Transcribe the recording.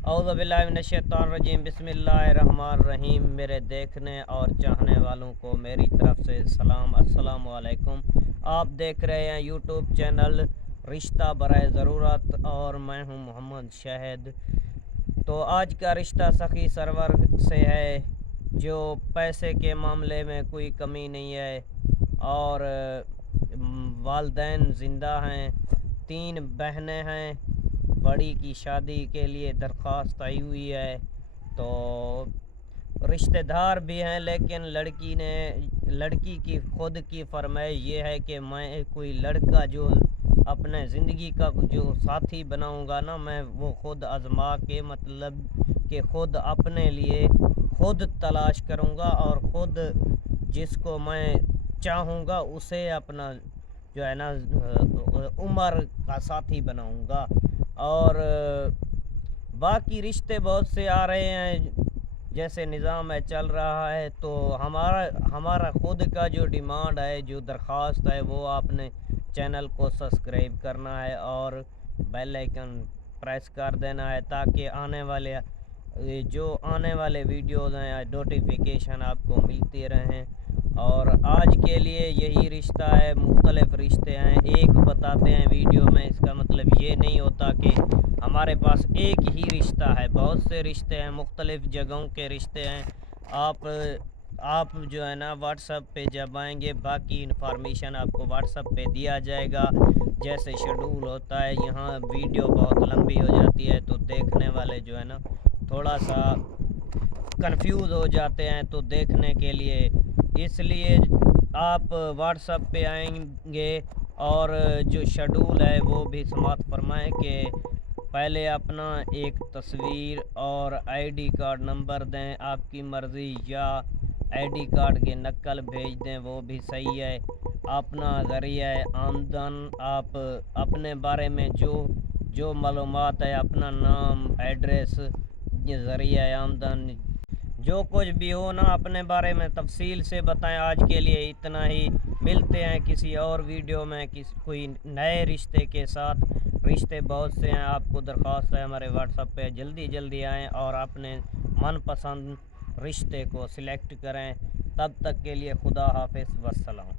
اعوذ باللہ من الشیطان الرجیم، بسم اللہ الرحمن الرحیم۔ میرے دیکھنے اور چاہنے والوں کو میری طرف سے سلام، السلام علیکم۔ آپ دیکھ رہے ہیں یوٹیوب چینل رشتہ برائے ضرورت اور میں ہوں محمد شاہد۔ تو آج کا رشتہ سخی سرور سے ہے، جو پیسے کے معاملے میں کوئی کمی نہیں ہے اور والدین زندہ ہیں، 3 بہنیں ہیں، بڑی کی شادی کے لیے درخواست آئی ہوئی ہے، تو رشتہ دار بھی ہیں، لیکن لڑکی کی خود کی فرمائش یہ ہے کہ میں کوئی لڑکا جو اپنے زندگی کا جو ساتھی بناؤں گا نا، میں وہ خود آزما کے، مطلب کہ خود اپنے لیے خود تلاش کروں گا اور خود جس کو میں چاہوں گا اسے اپنا جو ہے نا عمر کا ساتھی بناؤں گا۔ اور باقی رشتے بہت سے آ رہے ہیں، جیسے نظام ہے چل رہا ہے، تو ہمارا خود کا جو ڈیمانڈ ہے، جو درخواست ہے، وہ آپ نے چینل کو سبسکرائب کرنا ہے اور بیل آئیکن پریس کر دینا ہے، تاکہ آنے والے ویڈیوز ہیں نوٹیفیکیشن آپ کو ملتی رہیں۔ اور آج کے لیے یہی رشتہ ہے، مختلف رشتے ہیں، ایک بتاتے ہیں ویڈیو میں، اس کا مطلب یہ نہیں ہوتا کہ ہمارے پاس ایک ہی رشتہ ہے، بہت سے رشتے ہیں، مختلف جگہوں کے رشتے ہیں۔ آپ جو ہے نا واٹس ایپ پہ جب آئیں گے، باقی انفارمیشن آپ کو واٹس ایپ پہ دیا جائے گا، جیسے شیڈول ہوتا ہے۔ یہاں ویڈیو بہت لمبی ہو جاتی ہے تو دیکھنے والے جو ہے نا تھوڑا سا کنفیوز ہو جاتے ہیں، تو دیکھنے کے لیے اس لیے آپ واٹس ایپ پہ آئیں گے اور جو شیڈول ہے وہ بھی سماعت فرمائیں کہ پہلے اپنا ایک تصویر اور آئی ڈی کارڈ نمبر دیں، آپ کی مرضی، یا آئی ڈی کارڈ کی نقل بھیج دیں، وہ بھی صحیح ہے۔ اپنا ذریعہ آمدن، آپ اپنے بارے میں جو معلومات ہے، اپنا نام، ایڈریس، ذریعہ آمدن، جو کچھ بھی ہو نا اپنے بارے میں تفصیل سے بتائیں۔ آج کے لیے اتنا ہی، ملتے ہیں کسی اور ویڈیو میں کوئی نئے رشتے کے ساتھ۔ رشتے بہت سے ہیں، آپ کو درخواست ہے ہمارے واٹس ایپ پہ جلدی آئیں اور اپنے من پسند رشتے کو سلیکٹ کریں۔ تب تک کے لیے خدا حافظ، والسلام۔